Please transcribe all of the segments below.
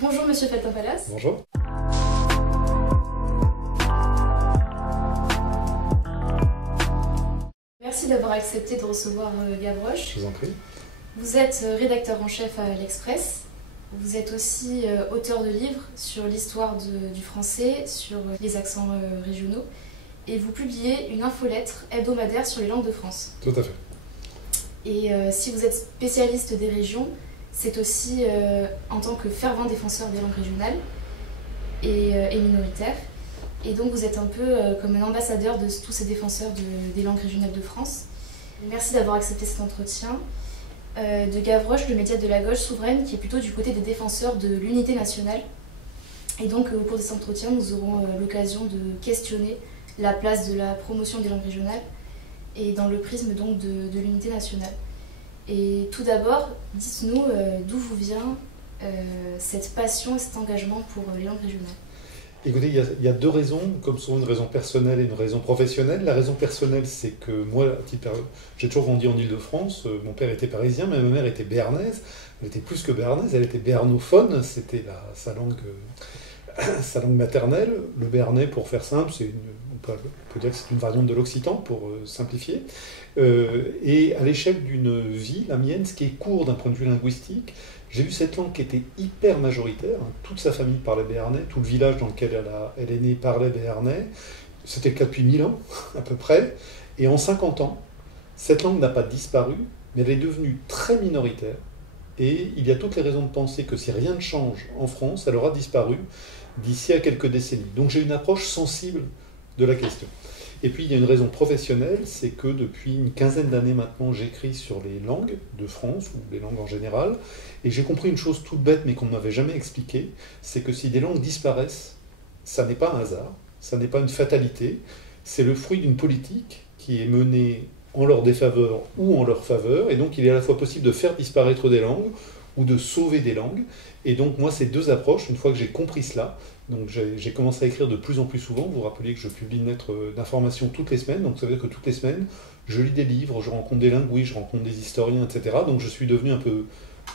Bonjour Monsieur Feltin-Palas. Bonjour. Merci d'avoir accepté de recevoir Gavroche. Je vous en prie. Vous êtes rédacteur en chef à l'Express. Vous êtes aussi auteur de livres sur l'histoire du français, sur les accents régionaux. Et vous publiez une infolettre hebdomadaire sur les langues de France. Tout à fait. Et si vous êtes spécialiste des régions, c'est aussi en tant que fervent défenseur des langues régionales et minoritaires. Et donc vous êtes un peu comme un ambassadeur de tous ces défenseurs des langues régionales de France. Merci d'avoir accepté cet entretien. De Gavroche, le média de la gauche souveraine, qui est plutôt du côté des défenseurs de l'unité nationale. Et donc au cours de cet entretien, nous aurons l'occasion de questionner la place de la promotion des langues régionales et dans le prisme donc de l'unité nationale. Et tout d'abord, dites-nous d'où vous vient cette passion et cet engagement pour les langues régionales. Écoutez, il y a deux raisons, comme souvent une raison personnelle et une raison professionnelle. La raison personnelle, c'est que moi, j'ai toujours grandi en Île-de-France. Mon père était parisien, mais ma mère était béarnaise. Elle était plus que béarnaise, elle était béarnophone. C'était sa langue maternelle. Le béarnais, pour faire simple, on peut dire que c'est une variante de l'occitan, pour simplifier. Et à l'échelle d'une vie, la mienne, ce qui est court d'un point de vue linguistique, j'ai vu cette langue qui était hyper majoritaire. Toute sa famille parlait béarnais, tout le village dans lequel elle est née parlait béarnais. C'était le cas depuis 1000 ans, à peu près. Et en 50 ans, cette langue n'a pas disparu, mais elle est devenue très minoritaire. Et il y a toutes les raisons de penser que si rien ne change en France, elle aura disparu d'ici à quelques décennies. Donc j'ai une approche sensible de la question. Et puis il y a une raison professionnelle, c'est que depuis une quinzaine d'années maintenant, j'écris sur les langues de France, ou les langues en général, et j'ai compris une chose toute bête, mais qu'on ne m'avait jamais expliquée, c'est que si des langues disparaissent, ça n'est pas un hasard, ça n'est pas une fatalité, c'est le fruit d'une politique qui est menée en leur défaveur ou en leur faveur, et donc il est à la fois possible de faire disparaître des langues, ou de sauver des langues. Et donc moi, ces deux approches, une fois que j'ai compris cela, donc j'ai commencé à écrire de plus en plus souvent. Vous vous rappelez que je publie une lettre d'information toutes les semaines, donc ça veut dire que toutes les semaines, je lis des livres, je rencontre des linguistes, je rencontre des historiens, etc. Donc je suis devenu un peu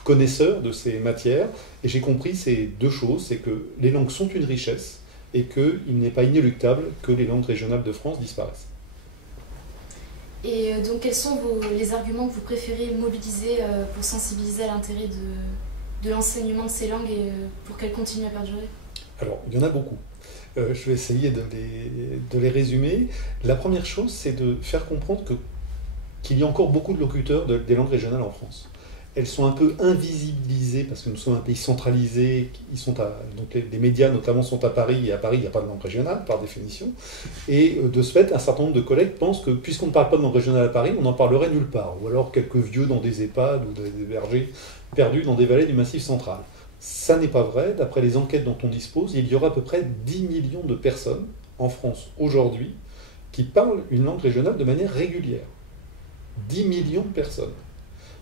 connaisseur de ces matières, et j'ai compris ces deux choses, c'est que les langues sont une richesse, et qu'il n'est pas inéluctable que les langues régionales de France disparaissent. Et donc quels sont les arguments que vous préférez mobiliser pour sensibiliser à l'intérêt de l'enseignement de ces langues et pour qu'elles continuent à perdurer? Alors, il y en a beaucoup. Je vais essayer de les résumer. La première chose, c'est de faire comprendre qu'il y a encore beaucoup de locuteurs des langues régionales en France. Elles sont un peu invisibilisées parce que nous sommes un pays centralisé. Donc les médias notamment sont à Paris, et à Paris il n'y a pas de langue régionale par définition. Et de ce fait, un certain nombre de collègues pensent que puisqu'on ne parle pas de langue régionale à Paris, on n'en parlerait nulle part. Ou alors quelques vieux dans des EHPAD ou des bergers perdus dans des vallées du Massif central. Ça n'est pas vrai. D'après les enquêtes dont on dispose, il y aura à peu près 10 millions de personnes en France aujourd'hui qui parlent une langue régionale de manière régulière. 10 millions de personnes.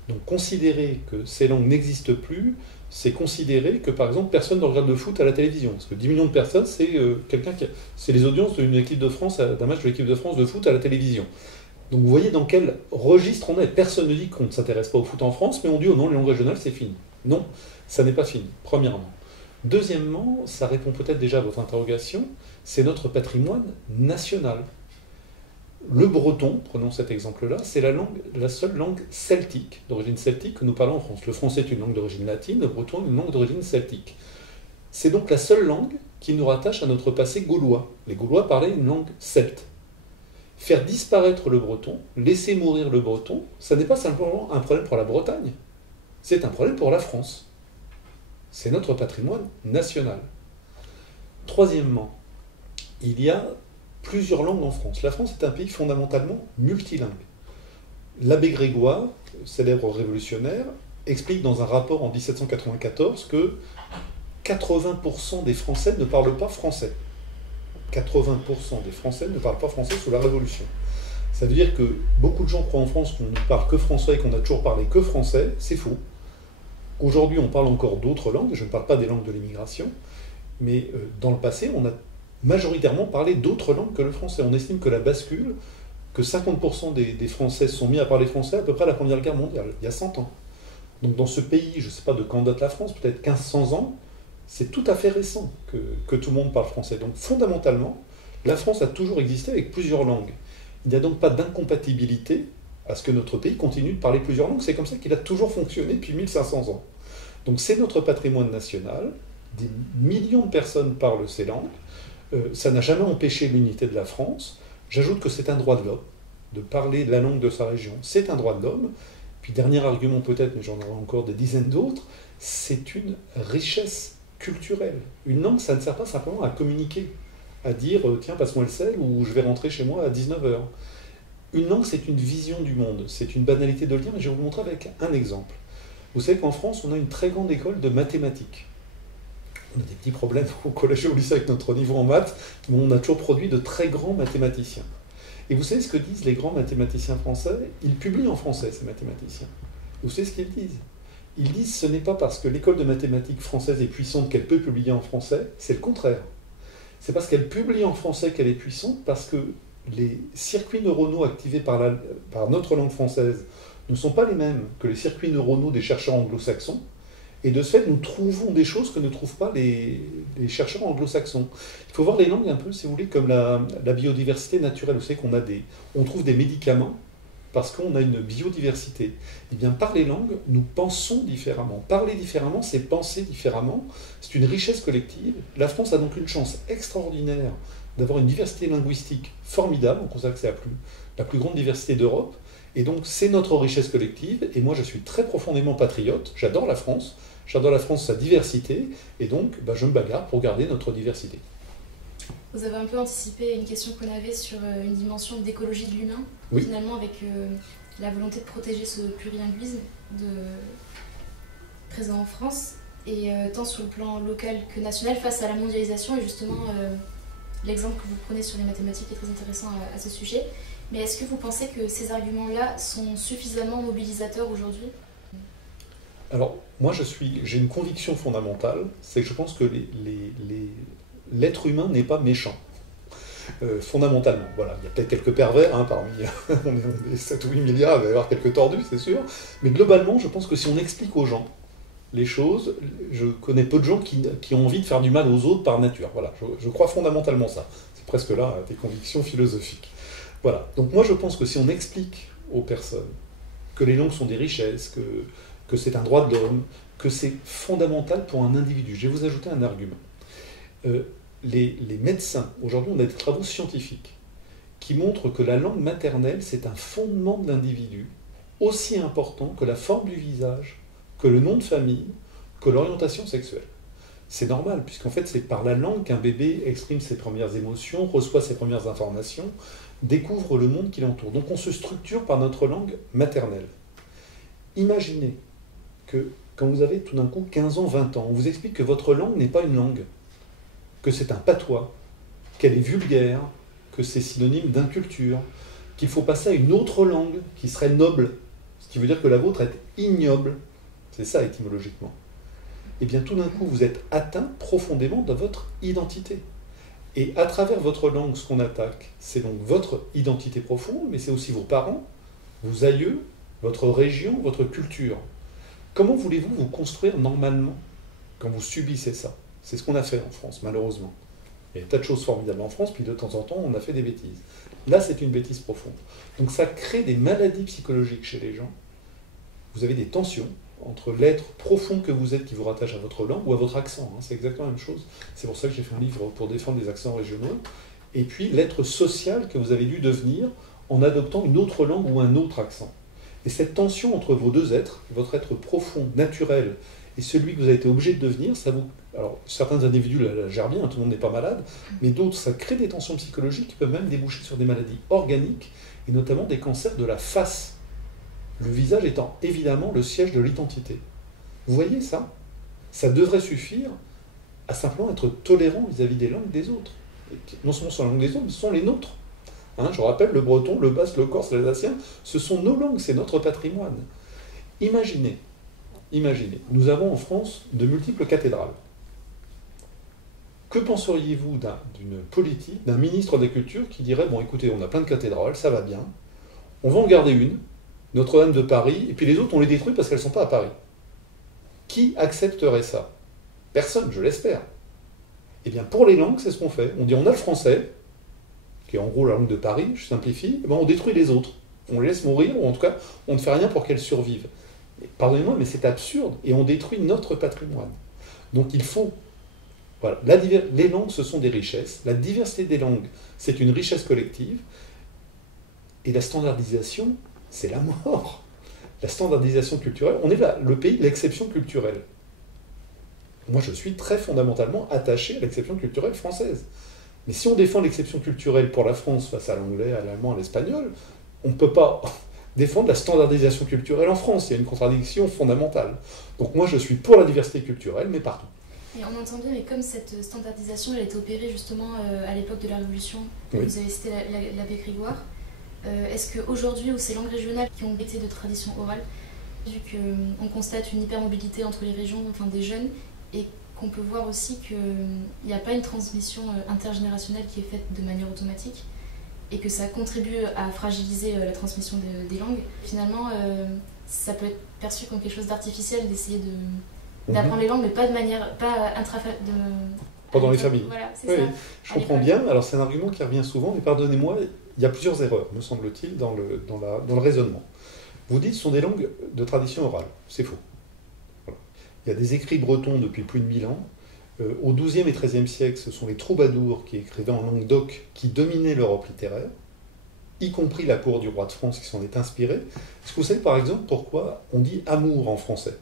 Donc considérer que ces langues n'existent plus, c'est considérer que par exemple personne ne regarde le foot à la télévision. Parce que 10 millions de personnes, c'est les audiences d'une équipe de France, d'un match de l'équipe de France de foot à la télévision. Donc vous voyez dans quel registre on est. Personne ne dit qu'on ne s'intéresse pas au foot en France, mais on dit oh non, les langues régionales c'est fini. Non, ça n'est pas fini, premièrement. Deuxièmement, ça répond peut-être déjà à votre interrogation, c'est notre patrimoine national. Le breton, prenons cet exemple-là, c'est la seule langue celtique, d'origine celtique, que nous parlons en France. Le français est une langue d'origine latine, le breton est une langue d'origine celtique. C'est donc la seule langue qui nous rattache à notre passé gaulois. Les Gaulois parlaient une langue celte. Faire disparaître le breton, laisser mourir le breton, ça n'est pas simplement un problème pour la Bretagne, c'est un problème pour la France. C'est notre patrimoine national. Troisièmement, il y a plusieurs langues en France. La France est un pays fondamentalement multilingue. L'abbé Grégoire, célèbre révolutionnaire, explique dans un rapport en 1794 que 80% des Français ne parlent pas français. 80% des Français ne parlent pas français sous la Révolution. Ça veut dire que beaucoup de gens croient en France qu'on ne parle que français et qu'on a toujours parlé que français. C'est faux. Aujourd'hui, on parle encore d'autres langues. Je ne parle pas des langues de l'immigration, mais dans le passé, on a majoritairement parlé d'autres langues que le français. On estime que la bascule, que 50% des Français se sont mis à parler français à peu près à la Première Guerre mondiale, il y a 100 ans. Donc dans ce pays, je ne sais pas de quand date la France, peut-être 1500 ans, c'est tout à fait récent que tout le monde parle français. Donc fondamentalement, la France a toujours existé avec plusieurs langues. Il n'y a donc pas d'incompatibilité à ce que notre pays continue de parler plusieurs langues. C'est comme ça qu'il a toujours fonctionné depuis 1500 ans. Donc c'est notre patrimoine national, des millions de personnes parlent ces langues, ça n'a jamais empêché l'unité de la France. J'ajoute que c'est un droit de l'homme, de parler la langue de sa région, c'est un droit de l'homme. Puis dernier argument peut-être, mais j'en aurai encore des dizaines d'autres, c'est une richesse culturelle. Une langue, ça ne sert pas simplement à communiquer, à dire tiens, passe-moi le sel ou je vais rentrer chez moi à 19h. Une langue, c'est une vision du monde, c'est une banalité de le dire, et je vais vous montrer avec un exemple. Vous savez qu'en France, on a une très grande école de mathématiques. On a des petits problèmes au collège et au lycée avec notre niveau en maths, mais on a toujours produit de très grands mathématiciens. Et vous savez ce que disent les grands mathématiciens français? Ils publient en français, ces mathématiciens. Vous savez ce qu'ils disent? Ils disent ce n'est pas parce que l'école de mathématiques française est puissante qu'elle peut publier en français, c'est le contraire. C'est parce qu'elle publie en français qu'elle est puissante, parce que les circuits neuronaux activés par notre langue française ne sont pas les mêmes que les circuits neuronaux des chercheurs anglo-saxons. Et de ce fait, nous trouvons des choses que ne trouvent pas les chercheurs anglo-saxons. Il faut voir les langues un peu, si vous voulez, comme la biodiversité naturelle. Vous savez on trouve des médicaments parce qu'on a une biodiversité. Eh bien, par les langues, nous pensons différemment. Parler différemment, c'est penser différemment. C'est une richesse collective. La France a donc une chance extraordinaire d'avoir une diversité linguistique formidable. On considère que c'est la plus grande diversité d'Europe. Et donc, c'est notre richesse collective. Et moi, je suis très profondément patriote. J'adore la France. J'adore la France, sa diversité. Et donc, je me bagarre pour garder notre diversité. Vous avez un peu anticipé une question qu'on avait sur une dimension d'écologie de l'humain, oui. Finalement avec la volonté de protéger ce plurilinguisme présent en France, et tant sur le plan local que national face à la mondialisation, et justement l'exemple que vous prenez sur les mathématiques est très intéressant à ce sujet. Mais est-ce que vous pensez que ces arguments-là sont suffisamment mobilisateurs aujourd'hui? Alors, moi j'ai une conviction fondamentale, c'est que je pense que l'être humain n'est pas méchant, fondamentalement. Voilà, il y a peut-être quelques pervers, parmi on est 7 ou 8 milliards, il va y avoir quelques tordus, c'est sûr, mais globalement, je pense que si on explique aux gens les choses, je connais peu de gens qui ont envie de faire du mal aux autres par nature. Voilà, je crois fondamentalement ça. C'est presque là des convictions philosophiques. Voilà, donc moi je pense que si on explique aux personnes que les langues sont des richesses, que c'est un droit de l'homme, que c'est fondamental pour un individu. Je vais vous ajouter un argument. Les médecins, aujourd'hui on a des travaux scientifiques qui montrent que la langue maternelle c'est un fondement de l'individu, aussi important que la forme du visage, que le nom de famille, que l'orientation sexuelle. C'est normal, puisqu'en fait c'est par la langue qu'un bébé exprime ses premières émotions, reçoit ses premières informations, découvre le monde qui l'entoure. Donc on se structure par notre langue maternelle. Imaginez que quand vous avez tout d'un coup 15 ans, 20 ans, on vous explique que votre langue n'est pas une langue, que c'est un patois, qu'elle est vulgaire, que c'est synonyme d'inculture, qu'il faut passer à une autre langue qui serait noble, ce qui veut dire que la vôtre est ignoble. C'est ça étymologiquement. Et bien tout d'un coup, vous êtes atteint profondément de votre identité. Et à travers votre langue, ce qu'on attaque, c'est donc votre identité profonde, mais c'est aussi vos parents, vos aïeux, votre région, votre culture. Comment voulez-vous vous construire normalement quand vous subissez ça? C'est ce qu'on a fait en France, malheureusement. Il y a des tas de choses formidables en France, puis de temps en temps, on a fait des bêtises. Là, c'est une bêtise profonde. Donc ça crée des maladies psychologiques chez les gens. Vous avez des tensions entre l'être profond que vous êtes qui vous rattache à votre langue ou à votre accent. C'est exactement la même chose. C'est pour ça que j'ai fait un livre pour défendre les accents régionaux. Et puis l'être social que vous avez dû devenir en adoptant une autre langue ou un autre accent. Et cette tension entre vos deux êtres, votre être profond, naturel, et celui que vous avez été obligé de devenir, ça vous... Alors, certains individus la gèrent bien, tout le monde n'est pas malade, mais d'autres, ça crée des tensions psychologiques qui peuvent même déboucher sur des maladies organiques, et notamment des cancers de la face. Le visage étant évidemment le siège de l'identité. Vous voyez ça? Ça devrait suffire à simplement être tolérant vis-à-vis des langues des autres. Et non seulement sur la langue des autres, mais ce sont les nôtres. Je rappelle, le breton, le basque, le corse, l'alsacien, ce sont nos langues, c'est notre patrimoine. Imaginez, nous avons en France de multiples cathédrales. Que penseriez-vous d'une politique, d'un ministre de la Culture qui dirait « Bon, écoutez, on a plein de cathédrales, ça va bien, on va en garder une, Notre-Dame de Paris, et puis les autres, on les détruit parce qu'elles ne sont pas à Paris. » Qui accepterait ça? Personne, je l'espère. Eh bien, pour les langues, c'est ce qu'on fait. On dit, on a le français, qui est en gros la langue de Paris, je simplifie, eh bien, on détruit les autres. On les laisse mourir, ou en tout cas, on ne fait rien pour qu'elles survivent. Pardonnez-moi, mais c'est absurde, et on détruit notre patrimoine. Donc il faut... Voilà. Les langues, ce sont des richesses. La diversité des langues, c'est une richesse collective. Et la standardisation, c'est la mort. La standardisation culturelle, on est là, le pays de l'exception culturelle. Moi, je suis très fondamentalement attaché à l'exception culturelle française. Mais si on défend l'exception culturelle pour la France face à l'anglais, à l'allemand, à l'espagnol, on ne peut pas défendre la standardisation culturelle en France. Il y a une contradiction fondamentale. Donc moi, je suis pour la diversité culturelle, mais partout. Et on entend bien, mais comme cette standardisation, elle a été opérée justement à l'époque de la Révolution, Oui. vous avez cité l'abbé Grégoire, est-ce qu'aujourd'hui, où ces langues régionales qui ont été de tradition orale, vu qu'on constate une hypermobilité entre les régions, enfin des jeunes, et qu'on peut voir aussi qu'il n'y a pas une transmission intergénérationnelle qui est faite de manière automatique, et que ça contribue à fragiliser la transmission des langues, finalement, ça peut être perçu comme quelque chose d'artificiel d'essayer d'apprendre les langues, mais pas de manière, pas pas dans les familles. Voilà, c'est oui, ça. Je comprends bien. Alors c'est un argument qui revient souvent, mais pardonnez-moi, il y a plusieurs erreurs, me semble-t-il, dans le raisonnement. Vous dites que ce sont des langues de tradition orale. C'est faux. Voilà. Il y a des écrits bretons depuis plus de 1000 ans. Au XIIe et XIIIe siècle, ce sont les troubadours qui écrivaient en langue d'oc qui dominaient l'Europe littéraire, y compris la cour du roi de France qui s'en est inspirée. Est-ce que vous savez par exemple pourquoi on dit amour en français?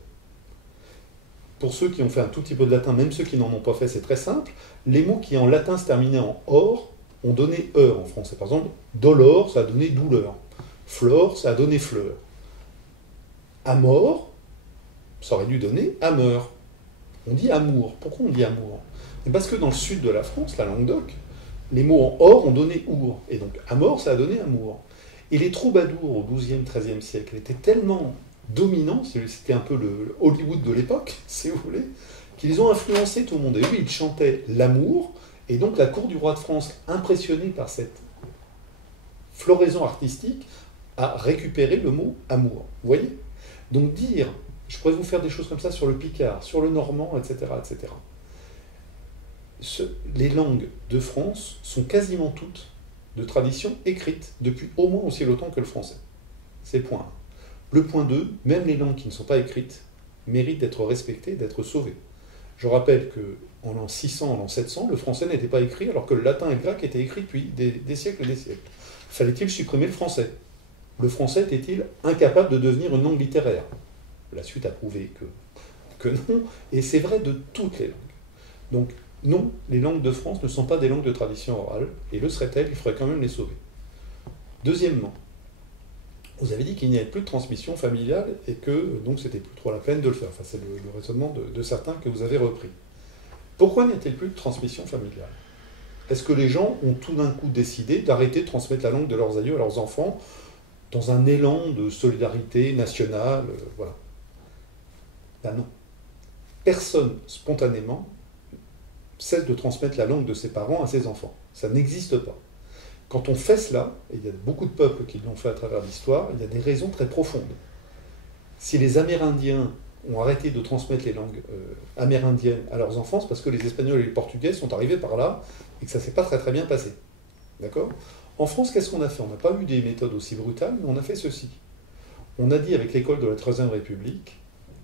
Pour ceux qui ont fait un tout petit peu de latin, même ceux qui n'en ont pas fait, c'est très simple. Les mots qui en latin se terminaient en or ont donné heure en français. Par exemple, dolor, ça a donné douleur. Flore, ça a donné fleur. Amor, ça aurait dû donner ameur. On dit amour. Pourquoi on dit amour? Parce que dans le sud de la France, la Languedoc, les mots en or ont donné our. Et donc amor, ça a donné amour. Et les troubadours au XIIe, XIIIe siècle étaient tellement dominants, c'était un peu le Hollywood de l'époque, si vous voulez, qu'ils ont influencé tout le monde. Et eux, ils chantaient l'amour, et donc la cour du roi de France, impressionnée par cette floraison artistique, a récupéré le mot amour. Vous voyez? Donc dire, je pourrais vous faire des choses comme ça sur le picard, sur le normand, etc., etc. Les langues de France sont quasiment toutes de tradition écrite, depuis au moins aussi longtemps que le français. C'est point 1. Le point 2, même les langues qui ne sont pas écrites méritent d'être respectées, d'être sauvées. Je rappelle qu'en l'an 600, en l'an 700, le français n'était pas écrit, alors que le latin et le grec étaient écrits depuis des siècles et des siècles. Fallait-il supprimer le français? Le français était-il incapable de devenir une langue littéraire? La suite a prouvé que non, et c'est vrai de toutes les langues. Donc, non, les langues de France ne sont pas des langues de tradition orale, et le seraient-elles, il faudrait quand même les sauver. Deuxièmement, vous avez dit qu'il n'y avait plus de transmission familiale et que donc c'était plus trop la peine de le faire. Enfin, c'est le raisonnement de certains que vous avez repris. Pourquoi n'y a-t-il plus de transmission familiale? Est-ce que les gens ont tout d'un coup décidé d'arrêter de transmettre la langue de leurs aïeux à leurs enfants dans un élan de solidarité nationale? Voilà. Ben non. Personne, spontanément, cesse de transmettre la langue de ses parents à ses enfants. Ça n'existe pas. Quand on fait cela, et il y a beaucoup de peuples qui l'ont fait à travers l'histoire, il y a des raisons très profondes. Si les Amérindiens ont arrêté de transmettre les langues amérindiennes à leurs enfants, c'est parce que les Espagnols et les Portugais sont arrivés par là et que ça ne s'est pas très très bien passé. D'accord? En France, qu'est-ce qu'on a fait? On n'a pas eu des méthodes aussi brutales, mais on a fait ceci. On a dit avec l'école de la Troisième République,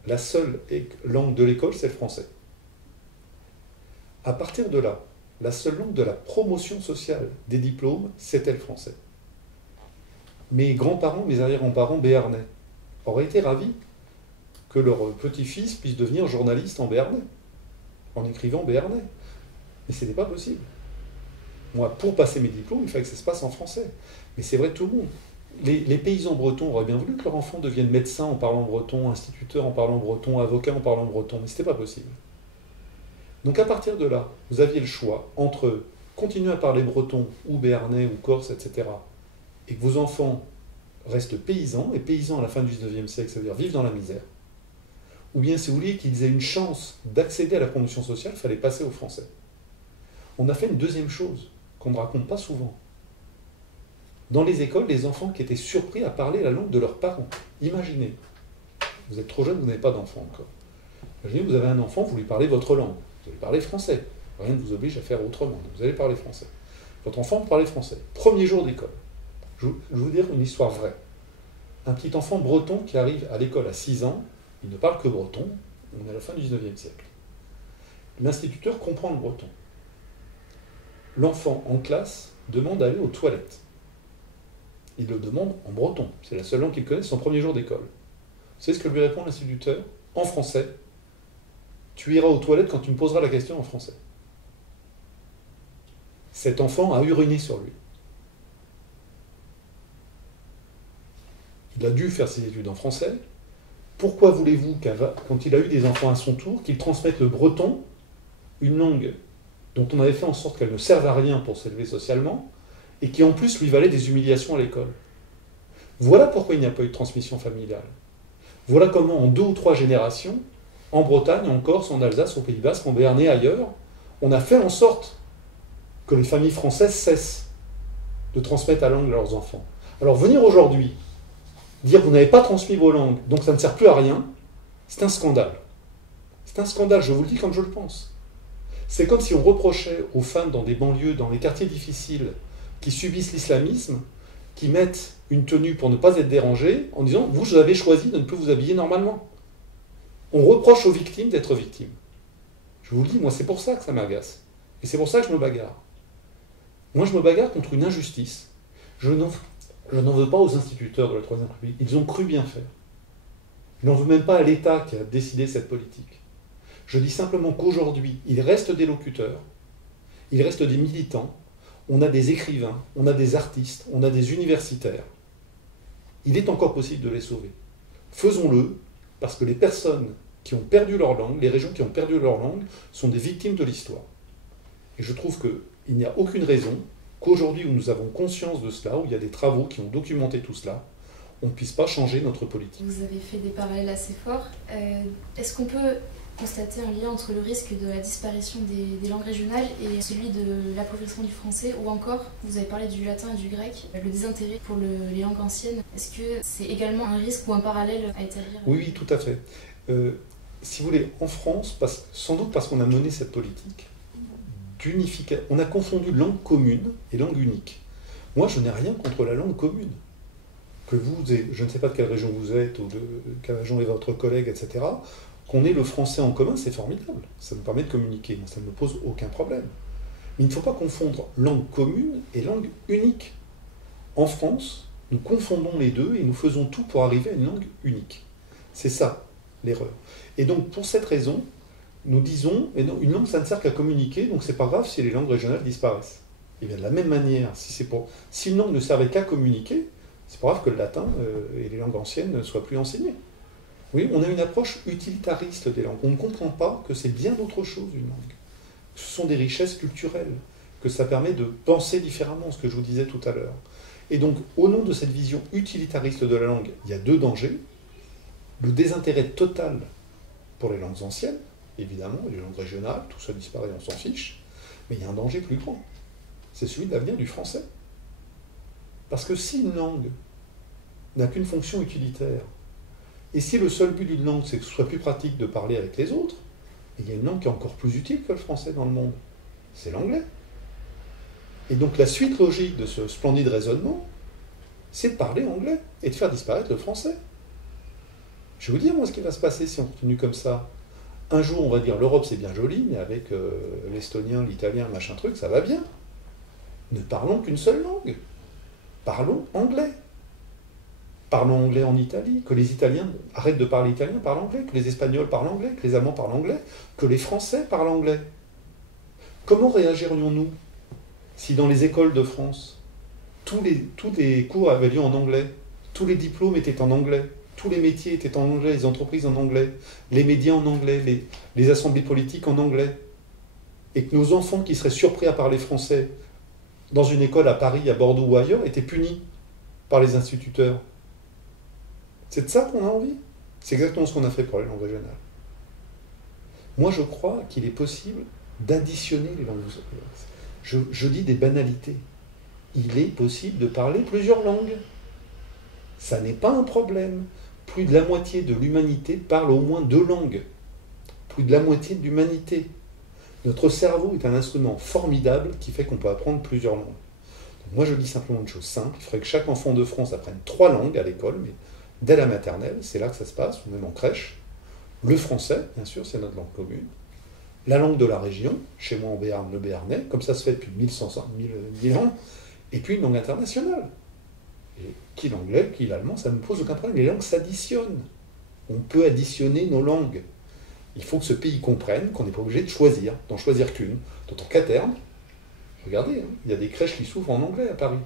la seule langue de l'école, c'est le français. À partir de là, la seule langue de la promotion sociale des diplômes, c'était le français. Mes grands-parents, mes arrière-grands-parents béarnais auraient été ravis que leur petit-fils puisse devenir journaliste en béarnais, en écrivant béarnais. Mais ce n'était pas possible. Moi, pour passer mes diplômes, il fallait que ça se passe en français. Mais c'est vrai de tout le monde. Les paysans bretons auraient bien voulu que leur enfant devienne médecin en parlant breton, instituteur en parlant breton, avocat en parlant breton, mais ce n'était pas possible. Donc à partir de là, vous aviez le choix entre continuer à parler breton ou béarnais ou corse, etc., et que vos enfants restent paysans, et paysans à la fin du XIXe siècle, ça veut dire vivre dans la misère, ou bien si vous vouliez qu'ils aient une chance d'accéder à la promotion sociale, il fallait passer au français. On a fait une deuxième chose qu'on ne raconte pas souvent. Dans les écoles, les enfants qui étaient surpris à parler la langue de leurs parents. Imaginez, vous êtes trop jeune, vous n'avez pas d'enfants encore. Imaginez, vous avez un enfant, vous lui parlez votre langue. Vous allez parler français. Rien ne vous oblige à faire autrement. Donc vous allez parler français. Votre enfant, vous parlez français. Premier jour d'école. Je vais vous dire une histoire vraie. Un petit enfant breton qui arrive à l'école à 6 ans, il ne parle que breton. On est à la fin du 19e siècle. L'instituteur comprend le breton. L'enfant en classe demande d'aller aux toilettes. Il le demande en breton. C'est la seule langue qu'il connaît, son premier jour d'école. Vous savez ce que lui répond l'instituteur? En français. Tu iras aux toilettes quand tu me poseras la question en français. Cet enfant a uriné sur lui. Il a dû faire ses études en français. Pourquoi voulez-vous, quand il a eu des enfants à son tour, qu'il transmette le breton, une langue dont on avait fait en sorte qu'elle ne serve à rien pour s'élever socialement, et qui en plus lui valait des humiliations à l'école? Voilà pourquoi il n'y a pas eu de transmission familiale. Voilà comment, en 2 ou 3 générations, en Bretagne, en Corse, en Alsace, au Pays Basque, en Béarn et ailleurs, on a fait en sorte que les familles françaises cessent de transmettre la langue à leurs enfants. Alors venir aujourd'hui, dire que vous n'avez pas transmis vos langues, donc ça ne sert plus à rien, c'est un scandale. C'est un scandale, je vous le dis comme je le pense. C'est comme si on reprochait aux femmes dans des banlieues, dans les quartiers difficiles, qui subissent l'islamisme, qui mettent une tenue pour ne pas être dérangées, en disant « vous avez choisi de ne plus vous habiller normalement ». On reproche aux victimes d'être victimes. Je vous le dis, moi c'est pour ça que ça m'agace. Et c'est pour ça que je me bagarre. Moi je me bagarre contre une injustice. Je n'en veux pas aux instituteurs de la Troisième République. Ils ont cru bien faire. Je n'en veux même pas à l'État qui a décidé cette politique. Je dis simplement qu'aujourd'hui, il reste des locuteurs, il reste des militants, on a des écrivains, on a des artistes, on a des universitaires. Il est encore possible de les sauver. Faisons-le, parce que les personnes qui ont perdu leur langue, les régions qui ont perdu leur langue, sont des victimes de l'histoire. Et je trouve qu'il n'y a aucune raison qu'aujourd'hui où nous avons conscience de cela, où il y a des travaux qui ont documenté tout cela, on ne puisse pas changer notre politique. Vous avez fait des parallèles assez forts. Est-ce qu'on peut constater un lien entre le risque de la disparition des langues régionales et celui de l'appauvrissement du français, ou encore, vous avez parlé du latin et du grec, le désintérêt pour les langues anciennes? Est-ce que c'est également un risque ou un parallèle à établir? Oui, tout à fait. Si vous voulez, en France, sans doute parce qu'on a mené cette politique d'unification, on a confondu langue commune et langue unique. Moi, je n'ai rien contre la langue commune. Que je ne sais pas de quelle région vous êtes, ou de quelle région est votre collègue, etc., qu'on ait le français en commun, c'est formidable. Ça nous permet de communiquer. Moi, ça ne me pose aucun problème. Mais il ne faut pas confondre langue commune et langue unique. En France, nous confondons les deux et nous faisons tout pour arriver à une langue unique. C'est ça, l'erreur. Et donc, pour cette raison, nous disons, mais non, une langue, ça ne sert qu'à communiquer, donc c'est pas grave si les langues régionales disparaissent. Et bien de la même manière, si une langue ne servait qu'à communiquer, c'est pas grave que le latin et les langues anciennes ne soient plus enseignées. Oui, on a une approche utilitariste des langues. On ne comprend pas que c'est bien autre chose, une langue. Ce sont des richesses culturelles, que ça permet de penser différemment, ce que je vous disais tout à l'heure. Et donc, au nom de cette vision utilitariste de la langue, il y a 2 dangers. Le désintérêt total pour les langues anciennes, évidemment, les langues régionales, tout ça disparaît, on s'en fiche. Mais il y a un danger plus grand. C'est celui de l'avenir du français. Parce que si une langue n'a qu'une fonction utilitaire, et si le seul but d'une langue, c'est que ce soit plus pratique de parler avec les autres, il y a une langue qui est encore plus utile que le français dans le monde. C'est l'anglais. Et donc la suite logique de ce splendide raisonnement, c'est de parler anglais et de faire disparaître le français. Je vais vous dire, moi, ce qui va se passer si on continue comme ça. Un jour, on va dire, l'Europe, c'est bien joli, mais avec l'estonien, l'italien, machin truc, ça va bien. Ne parlons qu'une seule langue. Parlons anglais. Parlons anglais en Italie, que les Italiens arrêtent de parler italien, parlent anglais, que les Espagnols parlent anglais, que les Allemands parlent anglais, que les Français parlent anglais. Comment réagirions-nous si dans les écoles de France, tous les cours avaient lieu en anglais, tous les diplômes étaient en anglais, tous les métiers étaient en anglais, les entreprises en anglais, les médias en anglais, les assemblées politiques en anglais, et que nos enfants qui seraient surpris à parler français dans une école à Paris, à Bordeaux ou ailleurs, étaient punis par les instituteurs? C'est de ça qu'on a envie. C'est exactement ce qu'on a fait pour les langues régionales. Moi, je crois qu'il est possible d'additionner les langues. Je dis des banalités. Il est possible de parler plusieurs langues. Ça n'est pas un problème. Plus de la moitié de l'humanité parle au moins 2 langues. plus de la moitié de l'humanité. Notre cerveau est un instrument formidable qui fait qu'on peut apprendre plusieurs langues. Donc moi, je dis simplement une chose simple, il faudrait que chaque enfant de France apprenne 3 langues à l'école, mais dès la maternelle, c'est là que ça se passe, ou même en crèche. Le français, bien sûr, c'est notre langue commune. La langue de la région, chez moi en Béarn, le béarnais, comme ça se fait depuis 1000 ans, et puis une langue internationale. Et qui l'anglais, qui l'allemand, ça ne me pose aucun problème. Les langues s'additionnent. On peut additionner nos langues. Il faut que ce pays comprenne qu'on n'est pas obligé de choisir, d'en choisir qu'une. D'autant qu'à terme, regardez, hein, il y a des crèches qui s'ouvrent en anglais à Paris.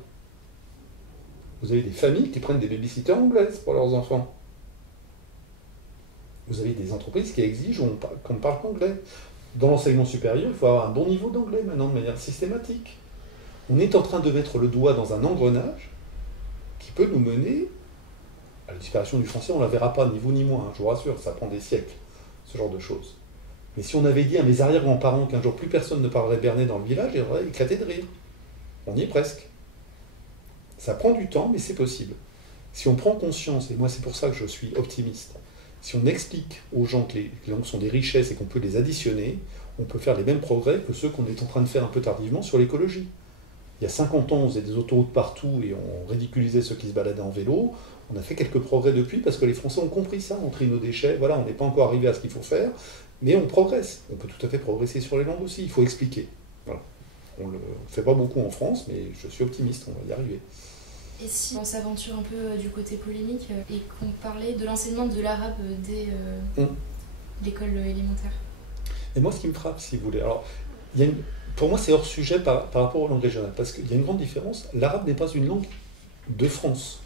Vous avez des familles qui prennent des babysitters anglaises pour leurs enfants. Vous avez des entreprises qui exigent qu'on parle anglais. Dans l'enseignement supérieur, il faut avoir un bon niveau d'anglais maintenant, de manière systématique. On est en train de mettre le doigt dans un engrenage qui peut nous mener à la disparition du français. On ne la verra pas, ni vous ni moi, hein, je vous rassure, ça prend des siècles, ce genre de choses. Mais si on avait dit à mes arrière-grands-parents qu'un jour plus personne ne parlerait béarnais dans le village, ils auraient éclaté de rire. On y est presque. Ça prend du temps, mais c'est possible. Si on prend conscience, et moi c'est pour ça que je suis optimiste, si on explique aux gens que les langues sont des richesses et qu'on peut les additionner, on peut faire les mêmes progrès que ceux qu'on est en train de faire un peu tardivement sur l'écologie. Il y a 50 ans, on faisait des autoroutes partout et on ridiculisait ceux qui se baladaient en vélo. On a fait quelques progrès depuis parce que les Français ont compris ça, on trie nos déchets, voilà, on n'est pas encore arrivé à ce qu'il faut faire, mais on progresse. On peut tout à fait progresser sur les langues aussi, il faut expliquer. Voilà. On ne le fait pas beaucoup en France, mais je suis optimiste, on va y arriver. Et si on s'aventure un peu du côté polémique et qu'on parlait de l'enseignement de l'arabe dès l'école élémentaire? Et moi, ce qui me frappe, si vous voulez, alors, pour moi, c'est hors sujet par rapport aux langues régionales, parce qu'il y a une grande différence. L'arabe n'est pas une langue de France.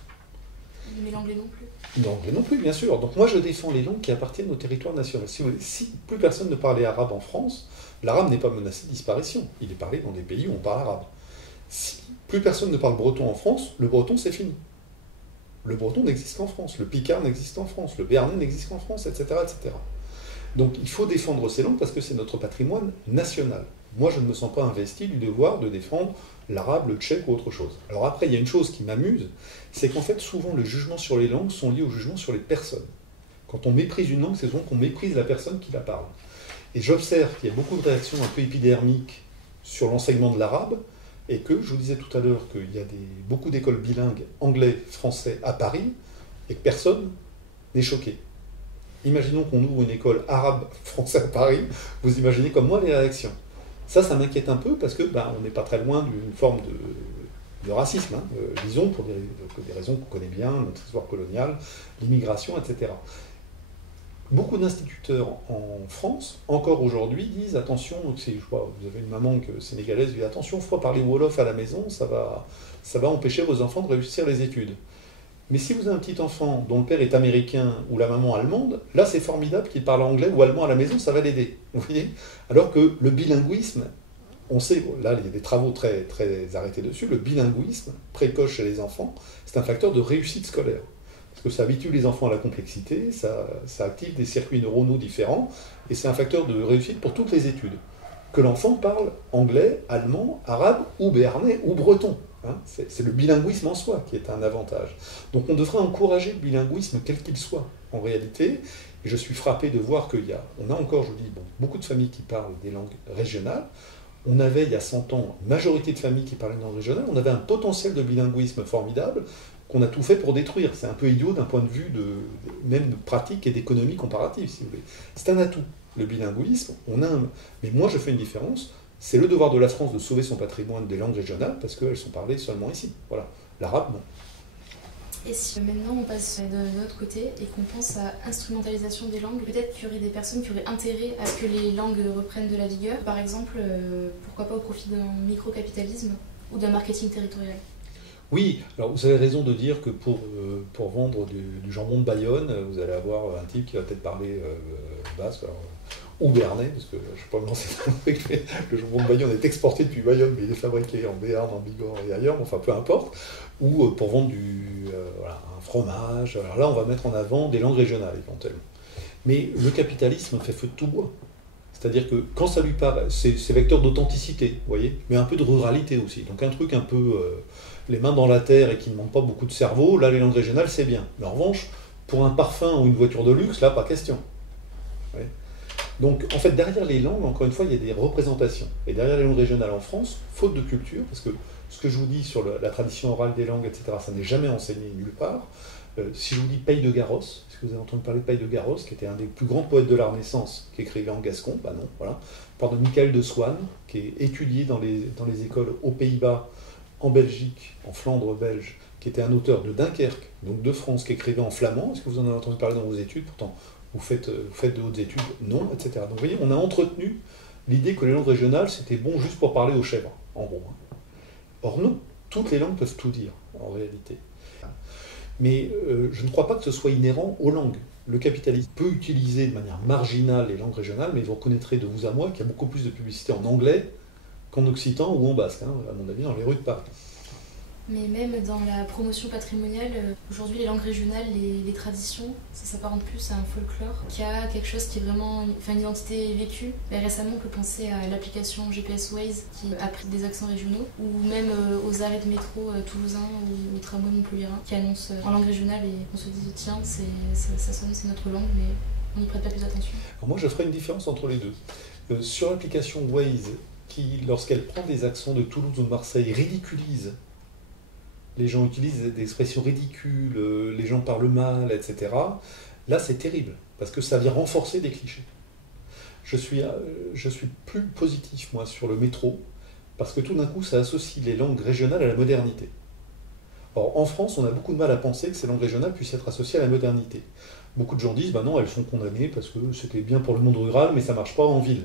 Mais l'anglais non plus. L'anglais non plus, bien sûr. Donc moi, je défends les langues qui appartiennent au territoire national. Si plus personne ne parlait arabe en France, l'arabe n'est pas menacé de disparition. Il est parlé dans des pays où on parle arabe. Si plus personne ne parle breton en France, le breton, c'est fini. Le breton n'existe qu'en France, le picard n'existe qu'en France, le béarnais n'existe qu'en France, etc., etc. Donc il faut défendre ces langues parce que c'est notre patrimoine national. Moi, je ne me sens pas investi du devoir de défendre l'arabe, le tchèque ou autre chose. Alors après, il y a une chose qui m'amuse, c'est qu'en fait, souvent, les jugements sur les langues sont liés au jugement sur les personnes. Quand on méprise une langue, c'est souvent qu'on méprise la personne qui la parle. Et j'observe qu'il y a beaucoup de réactions un peu épidermiques sur l'enseignement de l'arabe, et que, je vous disais tout à l'heure qu'il y a beaucoup d'écoles bilingues anglais-français à Paris, et que personne n'est choqué. Imaginons qu'on ouvre une école arabe-français à Paris, vous imaginez comme moi les réactions. Ça m'inquiète un peu parce que on n'est pas très loin d'une forme de racisme, hein, disons, pour des raisons qu'on connaît bien, notre histoire coloniale, l'immigration, etc. Beaucoup d'instituteurs en France, encore aujourd'hui, disent attention, je vois, vous avez une maman sénégalaise, dit attention, il faut pas parler Wolof à la maison, ça va empêcher vos enfants de réussir les études. Mais si vous avez un petit enfant dont le père est américain ou la maman allemande, là c'est formidable qu'il parle anglais ou allemand à la maison, ça va l'aider. Vous voyez ? Alors que le bilinguisme, on sait, là il y a des travaux très, très arrêtés dessus, le bilinguisme précoce chez les enfants, c'est un facteur de réussite scolaire. Parce que ça habitue les enfants à la complexité, ça active des circuits neuronaux différents, et c'est un facteur de réussite pour toutes les études. Que l'enfant parle anglais, allemand, arabe ou béarnais ou breton. Hein, c'est le bilinguisme en soi qui est un avantage. Donc on devrait encourager le bilinguisme quel qu'il soit, en réalité. Et je suis frappé de voir on a encore, je vous dis, beaucoup de familles qui parlent des langues régionales. On avait, il y a 100 ans, une majorité de familles qui parlaient une langue régionale. On avait un potentiel de bilinguisme formidable qu'on a tout fait pour détruire. C'est un peu idiot d'un point de vue même de pratique et d'économie comparative, si vous voulez. C'est un atout, le bilinguisme. Mais moi, je fais une différence. C'est le devoir de la France de sauver son patrimoine des langues régionales parce qu'elles sont parlées seulement ici. Voilà. L'arabe, non. Et si maintenant on passe de l'autre côté et qu'on pense à instrumentalisation des langues, peut-être qu'il y aurait des personnes qui auraient intérêt à ce que les langues reprennent de la vigueur. Par exemple, pourquoi pas au profit d'un microcapitalisme ou d'un marketing territorial. Oui, alors vous avez raison de dire que pour vendre du jambon de Bayonne, vous allez avoir un type qui va peut-être parler basque, ou béarnais, parce que je ne sais pas me lancer dans le truc, mais le jambon de Bayonne est exporté depuis Bayonne, mais il est fabriqué en Béarn, en Bigorre et ailleurs, enfin peu importe, ou pour vendre un fromage. Alors là, on va mettre en avant des langues régionales éventuellement. Mais le capitalisme fait feu de tout bois. C'est-à-dire que quand ça lui paraît, c'est vecteur d'authenticité, vous voyez, mais un peu de ruralité aussi. Donc un truc un peu les mains dans la terre et qui ne demande pas beaucoup de cerveau, là les langues régionales c'est bien. Mais en revanche, pour un parfum ou une voiture de luxe, là pas question. Vous voyez. Donc, en fait, derrière les langues, encore une fois, il y a des représentations. Et derrière les langues régionales en France, faute de culture, parce que ce que je vous dis sur la tradition orale des langues, etc., ça n'est jamais enseigné nulle part. Si je vous dis Paye de Garros, est-ce que vous avez entendu parler de Paye de Garros, qui était un des plus grands poètes de la Renaissance, qui écrivait en gascon? Bah non, voilà. On parle de Michael de Swan, qui est étudié dans les écoles aux Pays-Bas, en Belgique, en Flandre belge, qui était un auteur de Dunkerque, donc de France, qui écrivait en flamand. Est-ce que vous en avez entendu parler dans vos études? Pourtant, vous faites de hautes études? Non, etc. Donc vous voyez, on a entretenu l'idée que les langues régionales, c'était bon juste pour parler aux chèvres, en gros. Or non, toutes les langues peuvent tout dire, en réalité. Mais je ne crois pas que ce soit inhérent aux langues. Le capitalisme peut utiliser de manière marginale les langues régionales, mais vous reconnaîtrez de vous à moi qu'il y a beaucoup plus de publicité en anglais qu'en occitan ou en basque, hein, à mon avis, dans les rues de Paris. Mais même dans la promotion patrimoniale, aujourd'hui les langues régionales, les traditions, ça s'apparente plus à un folklore qu'à quelque chose qui est vraiment une identité vécue. Mais récemment, on peut penser à l'application GPS Waze qui a pris des accents régionaux, ou même aux arrêts de métro toulousains ou au tramway montpelliérain qui annoncent en langue régionale et on se dit tiens, ça sonne, c'est notre langue, mais on n'y prête pas plus attention. Alors moi, je ferai une différence entre les deux. Sur l'application Waze, qui, lorsqu'elle prend des accents de Toulouse ou de Marseille, ridiculise. Les gens utilisent des expressions ridicules, les gens parlent mal, etc. Là, c'est terrible, parce que ça vient renforcer des clichés. Je suis plus positif, moi, sur le métro, parce que tout d'un coup, ça associe les langues régionales à la modernité. Or, en France, on a beaucoup de mal à penser que ces langues régionales puissent être associées à la modernité. Beaucoup de gens disent, ben non, elles sont condamnées parce que c'était bien pour le monde rural, mais ça ne marche pas en ville.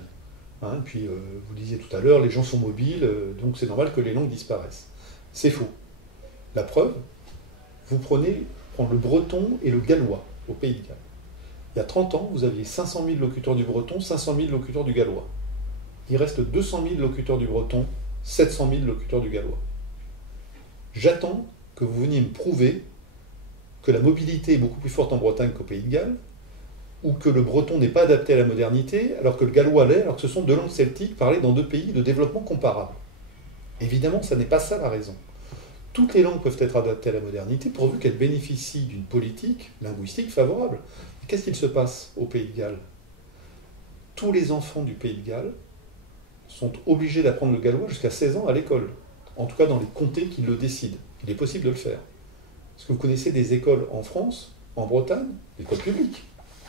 Hein, puis, vous disiez tout à l'heure, les gens sont mobiles, donc c'est normal que les langues disparaissent. C'est faux. La preuve, vous prenez le breton et le gallois au Pays de Galles. Il y a 30 ans, vous aviez 500 000 locuteurs du breton, 500 000 locuteurs du gallois. Il reste 200 000 locuteurs du breton, 700 000 locuteurs du gallois. J'attends que vous veniez me prouver que la mobilité est beaucoup plus forte en Bretagne qu'au Pays de Galles, ou que le breton n'est pas adapté à la modernité, alors que le gallois l'est, alors que ce sont deux langues celtiques parlées dans deux pays de développement comparables. Évidemment, ça n'est pas ça la raison. Toutes les langues peuvent être adaptées à la modernité pourvu qu'elles bénéficient d'une politique linguistique favorable. Qu'est-ce qu'il se passe au Pays de Galles? Tous les enfants du Pays de Galles sont obligés d'apprendre le gallois jusqu'à 16 ans à l'école. En tout cas dans les comtés qui le décident. Il est possible de le faire. Est-ce que vous connaissez des écoles en France, en Bretagne, écoles publiques?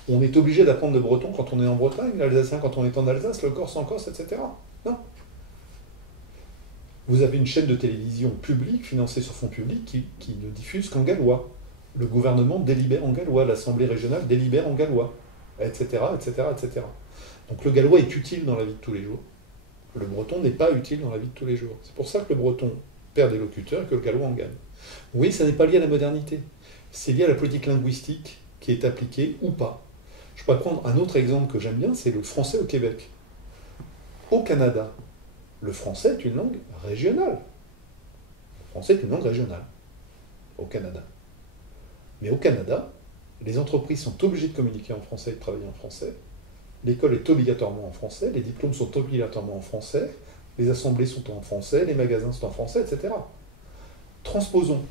On est obligé d'apprendre le breton quand on est en Bretagne, l'alsacien quand on est en Alsace, le corse en Corse, etc. Non. Vous avez une chaîne de télévision publique, financée sur fonds publics, qui ne diffuse qu'en gallois. Le gouvernement délibère en gallois, l'Assemblée régionale délibère en gallois, etc., etc., etc. Donc le gallois est utile dans la vie de tous les jours. Le breton n'est pas utile dans la vie de tous les jours. C'est pour ça que le breton perd des locuteurs et que le gallois en gagne. Vous voyez, ça n'est pas lié à la modernité. C'est lié à la politique linguistique qui est appliquée ou pas. Je pourrais prendre un autre exemple que j'aime bien, c'est le français au Québec. Au Canada, le français est une langue régionale. Le français est une langue régionale au Canada. Mais au Canada, les entreprises sont obligées de communiquer en français et de travailler en français. L'école est obligatoirement en français, les diplômes sont obligatoirement en français, les assemblées sont en français, les magasins sont en français, etc. Transposons.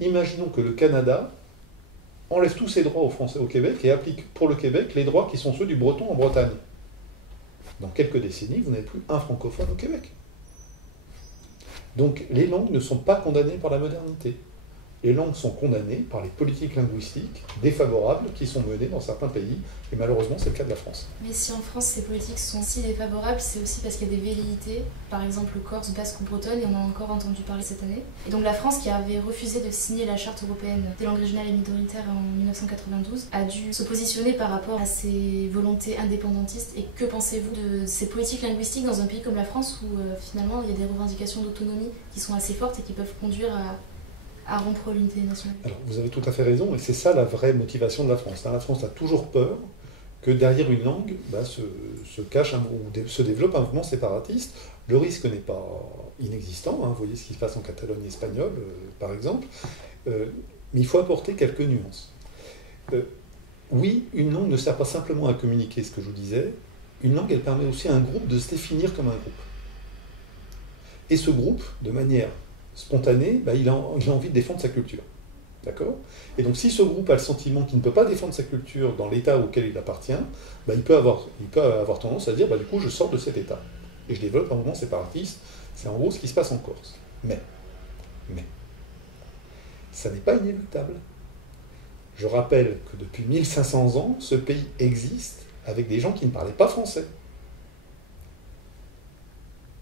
Imaginons que le Canada enlève tous ses droits aux Français au Québec et applique pour le Québec les droits qui sont ceux du breton en Bretagne. Dans quelques décennies, vous n'avez plus un francophone au Québec. Donc les langues ne sont pas condamnées par la modernité. Les langues sont condamnées par les politiques linguistiques défavorables qui sont menées dans certains pays, et malheureusement c'est le cas de la France. Mais si en France ces politiques sont si défavorables, c'est aussi parce qu'il y a des velléités, par exemple le corse, basque ou bretonne, et on en a encore entendu parler cette année. Et donc la France, qui avait refusé de signer la charte européenne des langues régionales et minoritaires en 1992, a dû se positionner par rapport à ces volontés indépendantistes. Et que pensez-vous de ces politiques linguistiques dans un pays comme la France où finalement il y a des revendications d'autonomie qui sont assez fortes et qui peuvent conduire à rompre l'unité nationale? Alors, vous avez tout à fait raison, et c'est ça la vraie motivation de la France. La France a toujours peur que derrière une langue se cache ou se développe un mouvement séparatiste. Le risque n'est pas inexistant, hein. Vous voyez ce qui se passe en Catalogne espagnole, par exemple, mais il faut apporter quelques nuances. Oui, une langue ne sert pas simplement à communiquer, ce que je vous disais. Une langue, elle permet aussi à un groupe de se définir comme un groupe. Et ce groupe, de manière spontané, il a envie de défendre sa culture. D'accord? Et donc si ce groupe a le sentiment qu'il ne peut pas défendre sa culture dans l'État auquel il appartient, bah, il peut avoir tendance à dire, bah, du coup, je sors de cet État. Et je développe un mouvement séparatiste. C'est en gros ce qui se passe en Corse. Mais, ça n'est pas inéluctable. Je rappelle que depuis 1500 ans, ce pays existe avec des gens qui ne parlaient pas français.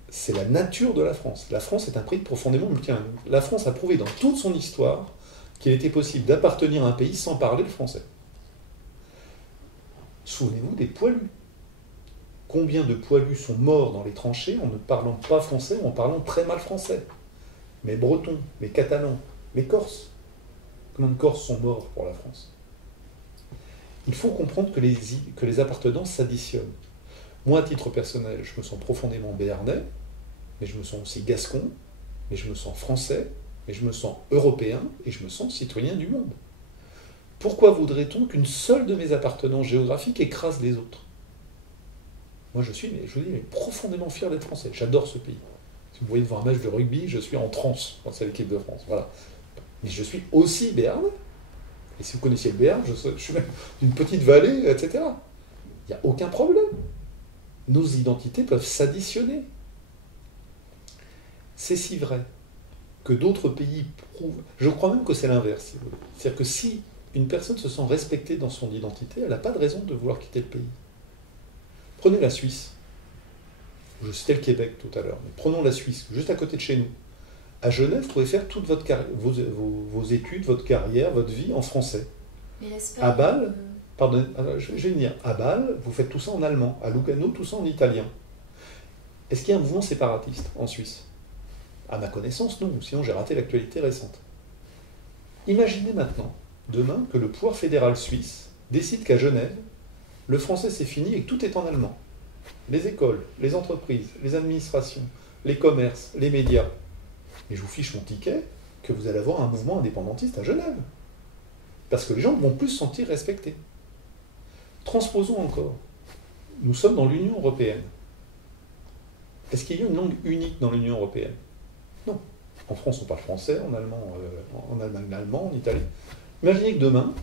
C'est la nature de la France. La France est un pays profondément multilingue. La France a prouvé dans toute son histoire qu'il était possible d'appartenir à un pays sans parler le français. Souvenez-vous des poilus. Combien de poilus sont morts dans les tranchées en ne parlant pas français ou en parlant très mal français? Mes Bretons, mes Catalans, mes Corses. Combien de Corses sont morts pour la France? Il faut comprendre que les appartenances s'additionnent. Moi, à titre personnel, je me sens profondément béarnais, mais je me sens aussi gascon, mais je me sens français, mais je me sens européen, et je me sens citoyen du monde. Pourquoi voudrait-on qu'une seule de mes appartenances géographiques écrase les autres? Moi, je vous dis, profondément fier d'être français. J'adore ce pays. Si vous voyez devant un match de rugby, je suis en transe quand c'est l'équipe de France. Voilà. Mais je suis aussi béarnais. Et si vous connaissiez le Béarn, je suis même d'une petite vallée, etc. Il n'y a aucun problème. Nos identités peuvent s'additionner. C'est si vrai que d'autres pays prouvent... Je crois même que c'est l'inverse, si vous voulez. C'est-à-dire que si une personne se sent respectée dans son identité, elle n'a pas de raison de vouloir quitter le pays. Prenez la Suisse. Je citais le Québec tout à l'heure, mais prenons la Suisse, juste à côté de chez nous. À Genève, vous pouvez faire toute votre vos études, votre carrière, votre vie en français. Mais à Bâle, pardon, je vais venir. À Bâle, vous faites tout ça en allemand. À Lugano, tout ça en italien. Est-ce qu'il y a un mouvement séparatiste en Suisse? À ma connaissance, non. Sinon, j'ai raté l'actualité récente. Imaginez maintenant, demain, que le pouvoir fédéral suisse décide qu'à Genève, le français c'est fini et que tout est en allemand. Les écoles, les entreprises, les administrations, les commerces, les médias. Mais je vous fiche mon ticket que vous allez avoir un mouvement indépendantiste à Genève. Parce que les gens vont plus se sentir respectés. Transposons encore. Nous sommes dans l'Union européenne. Est-ce qu'il y a une langue unique dans l'Union européenne? Non. En France, on parle français, en allemand, en Allemagne, l'allemand, en Italie. Imaginez que demain,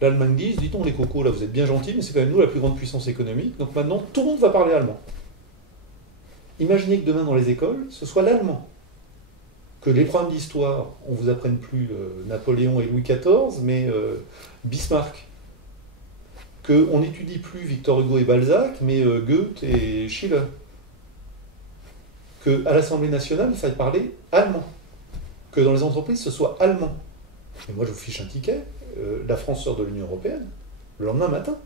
l'Allemagne dise, dites-on les cocos, là vous êtes bien gentils, mais c'est quand même nous la plus grande puissance économique, donc maintenant tout le monde va parler allemand. Imaginez que demain dans les écoles, ce soit l'allemand. Que les programmes d'histoire, on ne vous apprenne plus Napoléon et Louis XIV, mais Bismarck. Qu'on n'étudie plus Victor Hugo et Balzac, mais Goethe et Schiller. Qu'à l'Assemblée nationale, il faille parler allemand. Que dans les entreprises, ce soit allemand. Et moi, je vous fiche un ticket, la France sort de l'Union européenne, le lendemain matin.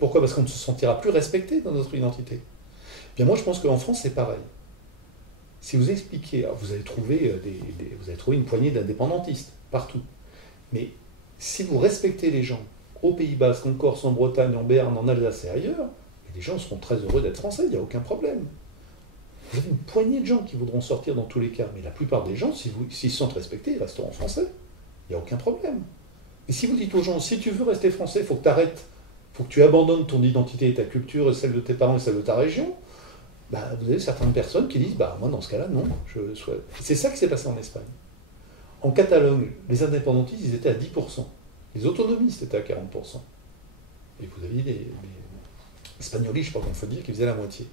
Pourquoi? Parce qu'on ne se sentira plus respecté dans notre identité. Bien, moi, je pense qu'en France, c'est pareil. Si vous expliquez, alors vous allez trouver une poignée d'indépendantistes, partout. Mais si vous respectez les gens, au Pays Basque, en Corse, en Bretagne, en Béarn, en Alsace et ailleurs, les gens seront très heureux d'être français, il n'y a aucun problème. Vous avez une poignée de gens qui voudront sortir dans tous les cas, mais la plupart des gens, s'ils se sentent respectés, ils resteront français. Il n'y a aucun problème. Et si vous dites aux gens, si tu veux rester français, il faut que tu arrêtes, il faut que tu abandonnes ton identité et ta culture, et celle de tes parents et celle de ta région, bah, vous avez certaines personnes qui disent, bah, moi dans ce cas-là, non. C'est ça qui s'est passé en Espagne. En Catalogne, les indépendantistes, ils étaient à 10%. Les autonomistes étaient à 40%. Et vous aviez des Espagnols, je crois qu'on faut dire, qui faisaient la moitié.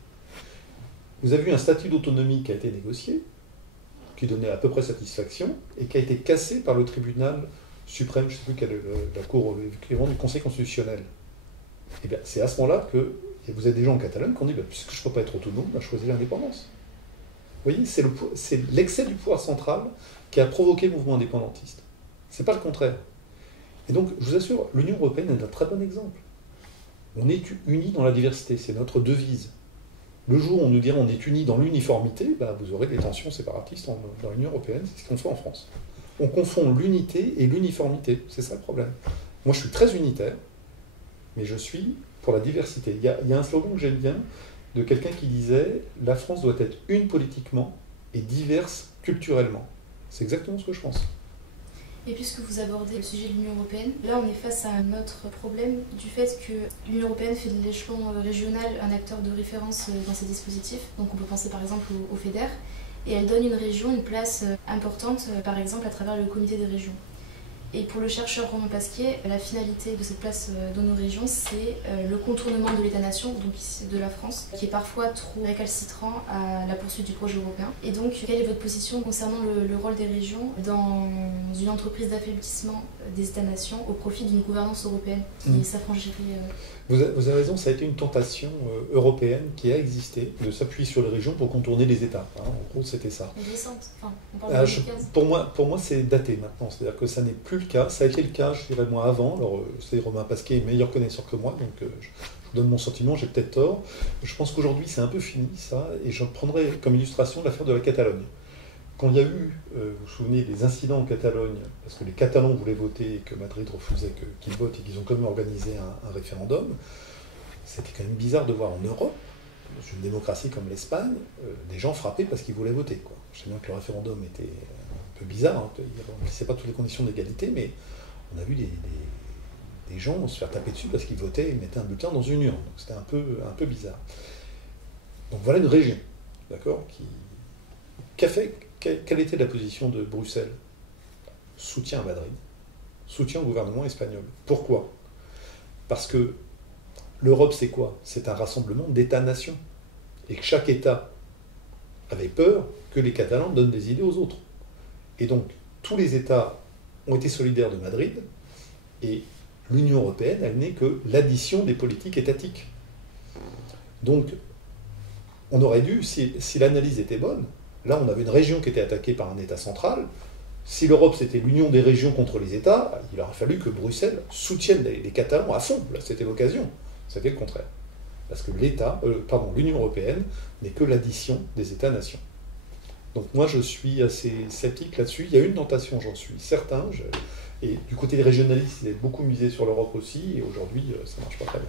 Vous avez eu un statut d'autonomie qui a été négocié, qui donnait à peu près satisfaction, et qui a été cassé par le tribunal suprême, je ne sais plus quelle la cour équivalente du Conseil constitutionnel. Et bien, c'est à ce moment-là que vous avez des gens en Catalogne qui ont dit, bah, puisque je ne peux pas être autonome, bah, je choisis l'indépendance. Vous voyez, c'est l'excès du pouvoir central qui a provoqué le mouvement indépendantiste. C'est pas le contraire. Et donc, je vous assure, l'Union européenne est un très bon exemple. On est unis dans la diversité, c'est notre devise. Le jour où on nous dira on est unis dans l'uniformité, bah, vous aurez des tensions séparatistes dans l'Union européenne, c'est ce qu'on fait en France. On confond l'unité et l'uniformité, c'est ça le problème. Moi je suis très unitaire, mais je suis pour la diversité. Il y a un slogan que j'aime bien, de quelqu'un qui disait « La France doit être une politiquement et diverse culturellement ». C'est exactement ce que je pense. Et puisque vous abordez le sujet de l'Union européenne, là on est face à un autre problème du fait que l'Union européenne fait de l'échelon régional un acteur de référence dans ces dispositifs. Donc on peut penser par exemple au FEDER, et elle donne une région une place importante, par exemple à travers le comité des régions. Et pour le chercheur Romain Pasquier, la finalité de cette place dans nos régions, c'est le contournement de l'État-nation, donc ici de la France, qui est parfois trop récalcitrant à la poursuite du projet européen. Et donc, quelle est votre position concernant le rôle des régions dans une entreprise d'affaiblissement des États-nations au profit d'une gouvernance européenne qui s'affranchirait Vous avez raison, ça a été une tentation européenne qui a existé, de s'appuyer sur les régions pour contourner les États. Hein, en gros, c'était ça. Mais récente, enfin, on parle de 2015. Pour moi, c'est daté maintenant. C'est-à-dire que ça n'est plus le cas. Ça a été le cas, je dirais, moi, avant. Alors, c'est Romain Pasquier est meilleur connaisseur que moi, donc je vous donne mon sentiment, j'ai peut-être tort. Je pense qu'aujourd'hui, c'est un peu fini, ça, et je prendrai comme illustration l'affaire de la Catalogne. Quand il y a eu, vous vous souvenez, des incidents en Catalogne, parce que les Catalans voulaient voter et que Madrid refusait qu'ils votent et qu'ils ont quand même organisé un référendum, c'était quand même bizarre de voir en Europe, dans une démocratie comme l'Espagne, des gens frappés parce qu'ils voulaient voter, quoi. Je sais bien que le référendum était un peu bizarre, hein, il ne remplissait pas toutes les conditions d'égalité, mais on a vu des gens se faire taper dessus parce qu'ils votaient et mettaient un bulletin dans une urne. Donc c'était un peu bizarre. Donc voilà une région, d'accord, quelle était la position de Bruxelles? Soutien à Madrid, soutien au gouvernement espagnol. Pourquoi? Parce que l'Europe, c'est quoi? C'est un rassemblement d'États-nations. Et que chaque État avait peur que les Catalans donnent des idées aux autres. Et donc, tous les États ont été solidaires de Madrid, et l'Union européenne, elle n'est que l'addition des politiques étatiques. Donc, on aurait dû, si l'analyse était bonne, là, on avait une région qui était attaquée par un État central. Si l'Europe, c'était l'union des régions contre les États, il aurait fallu que Bruxelles soutienne les Catalans à fond. Là, c'était l'occasion. C'était le contraire. Parce que l'Union européenne n'est que l'addition des États-nations. Donc moi, je suis assez sceptique là-dessus. Il y a une tentation, j'en suis certain. Et du côté des régionalistes, ils avaient beaucoup misé sur l'Europe aussi. Et aujourd'hui, ça ne marche pas très bien.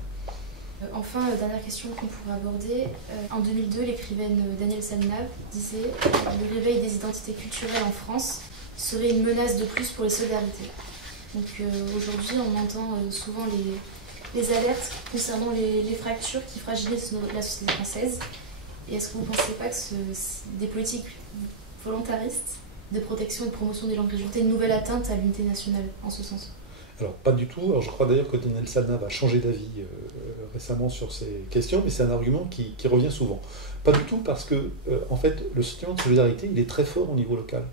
Enfin, dernière question qu'on pourrait aborder. En 2002, l'écrivaine Danielle Salnave disait « Le réveil des identités culturelles en France serait une menace de plus pour les solidarités ». Donc aujourd'hui, on entend souvent les alertes concernant les fractures qui fragilisent la société française. Et est-ce que vous ne pensez pas que des politiques volontaristes de protection et de promotion des langues régionales une nouvelle atteinte à l'unité nationale en ce sens? Alors, pas du tout. Alors, je crois d'ailleurs que Danielle Salnave a changé d'avis récemment sur ces questions, mais c'est un argument qui revient souvent. Pas du tout, parce que, en fait, le sentiment de solidarité, il est très fort au niveau local.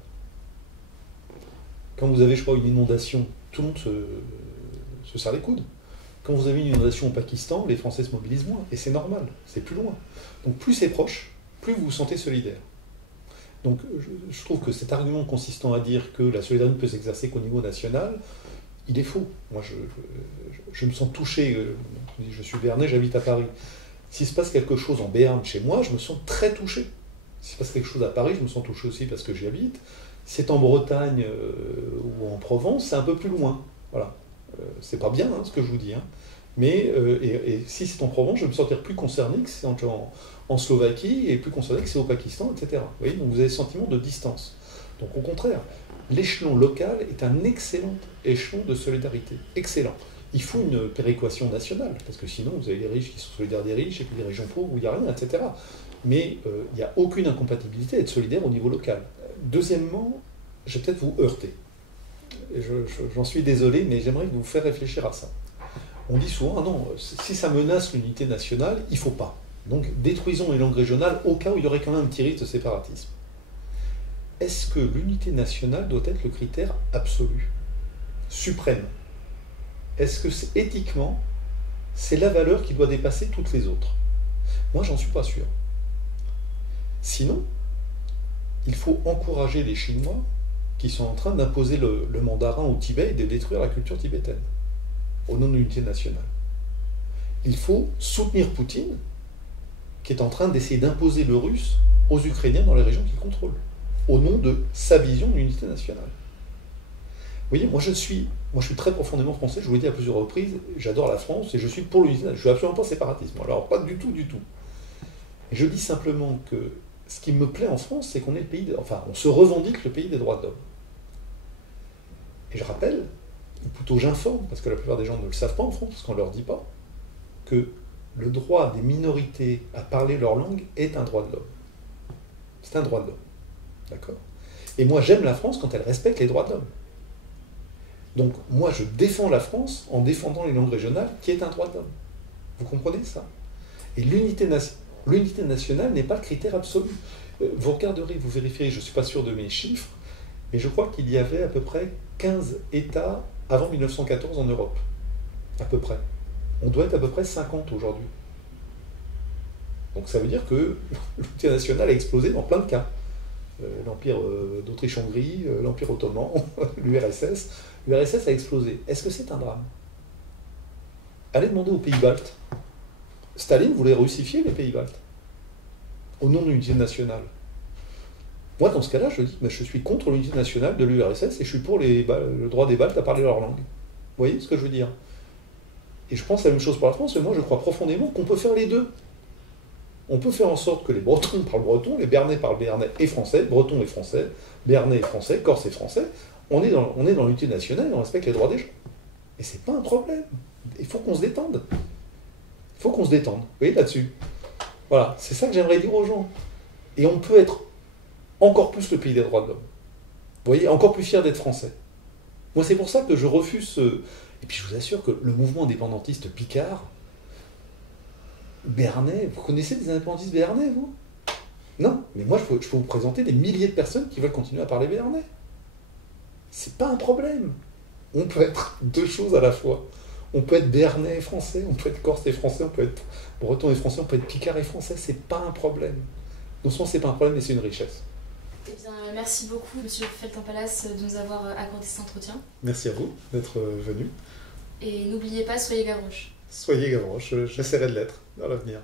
Quand vous avez, je crois, une inondation, tout le monde se serre les coudes. Quand vous avez une inondation au Pakistan, les Français se mobilisent moins, et c'est normal, c'est plus loin. Donc plus c'est proche, plus vous vous sentez solidaire. Donc je trouve que cet argument consistant à dire que la solidarité ne peut s'exercer qu'au niveau national, il est faux. Moi je me sens touché, je suis Béarnais, j'habite à Paris. S'il se passe quelque chose en Béarn chez moi, je me sens très touché. S'il se passe quelque chose à Paris, je me sens touché aussi parce que j'y habite. Si c'est en Bretagne ou en Provence, c'est un peu plus loin. Voilà. C'est pas bien ce que je vous dis, hein. Mais et si c'est en Provence, je vais me sentir plus concerné que c'est en Slovaquie et plus concerné que c'est au Pakistan, etc. Vous voyez, donc vous avez ce sentiment de distance. Donc au contraire, l'échelon local est un excellent échelon de solidarité. Excellent. Il faut une péréquation nationale, parce que sinon vous avez les riches qui sont solidaires des riches et puis les régions pauvres où il n'y a rien, etc. Mais il n'y a aucune incompatibilité à être solidaire au niveau local. Deuxièmement, je vais peut-être vous heurter. J'en suis désolé, mais j'aimerais vous faire réfléchir à ça. On dit souvent, ah non, si ça menace l'unité nationale, il ne faut pas. Donc détruisons les langues régionales au cas où il y aurait quand même un petit risque de séparatisme. Est-ce que l'unité nationale doit être le critère absolu, suprême? Est-ce que éthiquement, c'est la valeur qui doit dépasser toutes les autres? Moi, j'en suis pas sûr. Sinon, il faut encourager les Chinois qui sont en train d'imposer le mandarin au Tibet et de détruire la culture tibétaine, au nom de l'unité nationale. Il faut soutenir Poutine, qui est en train d'essayer d'imposer le russe aux Ukrainiens dans les régions qu'il contrôle, au nom de sa vision de l'unité nationale. Vous voyez, moi je suis très profondément français, je vous l'ai dit à plusieurs reprises, j'adore la France et je suis pour l'unité nationale, je ne suis absolument pas séparatisme, alors pas du tout, du tout. Et je dis simplement que ce qui me plaît en France, c'est qu'on est le pays, on se revendique le pays des droits de l'homme. Et je rappelle, ou plutôt j'informe, parce que la plupart des gens ne le savent pas en France, parce qu'on ne leur dit pas, que le droit des minorités à parler leur langue est un droit de l'homme. C'est un droit de l'homme. D'accord? Et moi, j'aime la France quand elle respecte les droits de l'homme. Donc moi je défends la France en défendant les langues régionales, qui est un droit de l'homme. Vous comprenez ça? Et l'unité nationale n'est pas le critère absolu. Vous regarderez, vous vérifierez, je ne suis pas sûr de mes chiffres, mais je crois qu'il y avait à peu près 15 États avant 1914 en Europe. À peu près. On doit être à peu près 50 aujourd'hui. Donc ça veut dire que l'unité nationale a explosé dans plein de cas. L'Empire d'Autriche-Hongrie, l'Empire ottoman, l'URSS. L'URSS a explosé. Est-ce que c'est un drame? Allez demander aux pays baltes. Staline voulait russifier les pays baltes au nom de l'unité nationale. Moi, dans ce cas-là, je dis, mais je suis contre l'unité nationale de l'URSS et je suis pour le droit des Baltes à parler leur langue. Vous voyez ce que je veux dire? Et je pense la même chose pour la France, mais moi je crois profondément qu'on peut faire les deux. On peut faire en sorte que les Bretons parlent breton, les Béarnais parlent béarnais et français, Bretons et français, Béarnais et français, Corse et français. On est dans l'unité nationale et on respecte les droits des gens. Et c'est pas un problème. Il faut qu'on se détende. Il faut qu'on se détende. Vous voyez là-dessus? Voilà, c'est ça que j'aimerais dire aux gens. Et on peut être encore plus le pays des droits de l'homme. Vous voyez, encore plus fier d'être français. Moi, c'est pour ça que je refuse ce... Et puis je vous assure que le mouvement indépendantiste picard, béarnais, vous connaissez des indépendantistes béarnais, vous? Non, mais moi, je peux vous présenter des milliers de personnes qui veulent continuer à parler béarnais. C'est pas un problème. On peut être deux choses à la fois. On peut être béarnais et français, on peut être corse et français, on peut être breton et français, on peut être picard et français, c'est pas un problème. Non seulement c'est pas un problème, mais c'est une richesse. Eh bien, merci beaucoup, Monsieur Feltin-Palace, de nous avoir accordé cet entretien. Merci à vous d'être venu. Et n'oubliez pas, soyez Gavroche. Soyez Gavroche, j'essaierai de l'être dans l'avenir.